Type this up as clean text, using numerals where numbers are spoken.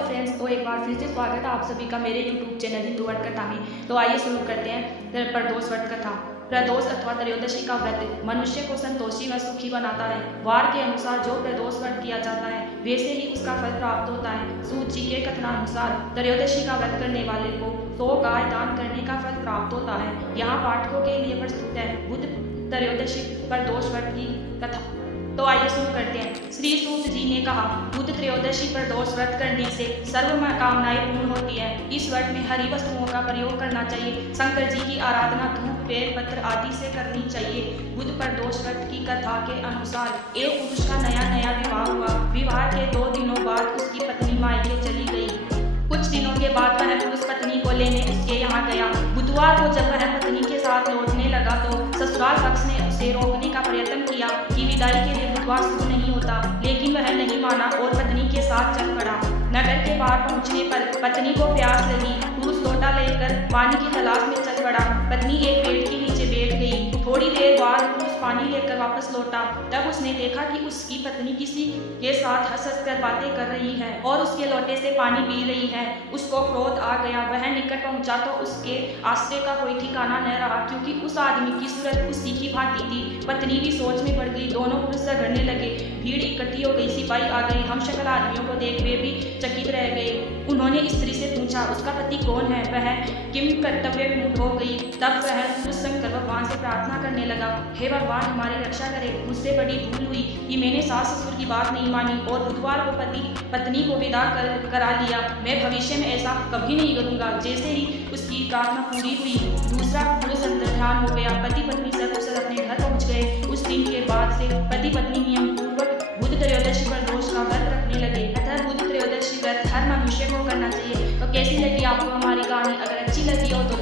Friends, तो एक बार फिर से स्वागत है आप सभी का मेरे YouTube चैनल हिंदू व्रत कथा में। तो आइए शुरू करते हैं प्रदोष व्रत कथा। प्रदोष अथवा त्रयोदशी का व्रत मनुष्य को संतोषी व सुखी बनाता है। वार के अनुसार जो प्रदोष व्रत किया जाता है वैसे ही उसका फल प्राप्त होता है। सूत जी के कथनानुसार त्रयोदशी का व्रत करने वाले को 100 गाय दान करने का फल प्राप्त होता है। यहाँ पाठकों के लिए प्रस्तुत है बुध त्रयोदशी प्रदोष व्रत की कथा। तो आइए शुरू करते हैं। श्री सूत जी ने कहा, बुध त्रयोदशी प्रदोष व्रत करने से सर्व कामनाएं पूर्ण होती है। इस व्रत में हरी वस्तुओं का प्रयोग करना चाहिए। शंकर जी की आराधना धूप, बेल पत्र आदि से करनी चाहिए। बुध प्रदोष व्रत की कथा के अनुसार एक पुरुष का नया विवाह हुआ। विवाह के 2 दिनों बाद उसकी पत्नी मायके चली गई। कुछ दिनों के बाद वह पुरुष पत्नी को लेने उसके यहाँ गया। बुधवार को जब वह पत्नी के साथ लौटने लगा तो ससुराल पक्ष ने उसे रोकने का प्रयत्न किया कि विदाई के लिए बुधवार शुभ नहीं होता, लेकिन वह नहीं माना और पत्नी के साथ चल पड़ा। नगर के बाहर पहुंचने पर पत्नी को प्यास लगी। पुरुष लोटा लेकर पानी की तलाश में चल पड़ा। पत्नी एक पेड़ के नीचे बैठ गई। थोड़ी देर बाद पुरुष पानी लेकर वापस लौटा। तब उसने देखा कि उसकी पत्नी किसी के साथ हंस कर बातें कर रही है और उसके लोटे से पानी पी रही है। उसको क्रोध आ गया। वह निकट पहुंचा तो उसके आश्रय का कोई ठिकाना न रहा, क्योंकि उस आदमी की सूरत उसी की भांति थी। पत्नी भी सोच में पड़ गई। दोनों पुरुष झगड़ने लगे। भीड़ इकट्ठी हो गई। सिपाही आ गए। हम शक्ल आदमियों को देख वे भी चकित रह गए। उन्होंने स्त्री से पूछा, उसका पति कौन है? वह किम कर्तव्य विमुख हो गई। तब वह पुरुष शंकर भगवान से प्रार्थना करने लगा, हे भगवान हमारी रक्षा करे। मुझसे बड़ी भूल हुई कि मैंने सास ससुर की बात नहीं मानी और बुधवार को पति पत्नी को विदा करा लिया। मैं भविष्य में ऐसा कभी नहीं करूंगा। जैसे ही उसकी प्रार्थना पूरी हुई, दूसरा पुरुष अंतर्ध्यान हो गया। पति पत्नी सकुशल अपने घर पहुंच गए। उस दिन के बाद से पति पत्नी नियम पूर्वक बुध त्रयोदशी प्रदोष का व्रत रखने लगे। अतः बुध त्रयोदशी व्रत हर मनुष्य को करना चाहिए। तो कैसी लगी आपको हमारी कहानी? अगर अच्छी लगी हो तो